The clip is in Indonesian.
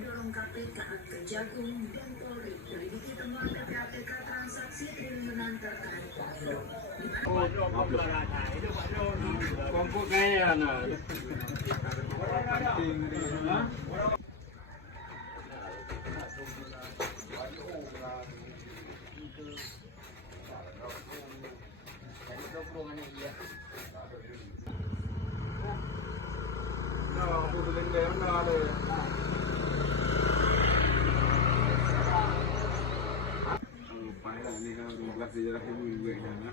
Didorong KPK, Kejagung, dan Polri menyelidiki temuan PPATK transaksi triliunan terkait pemilu. Kelompok kaya nah. Sejarah ibu juga ya.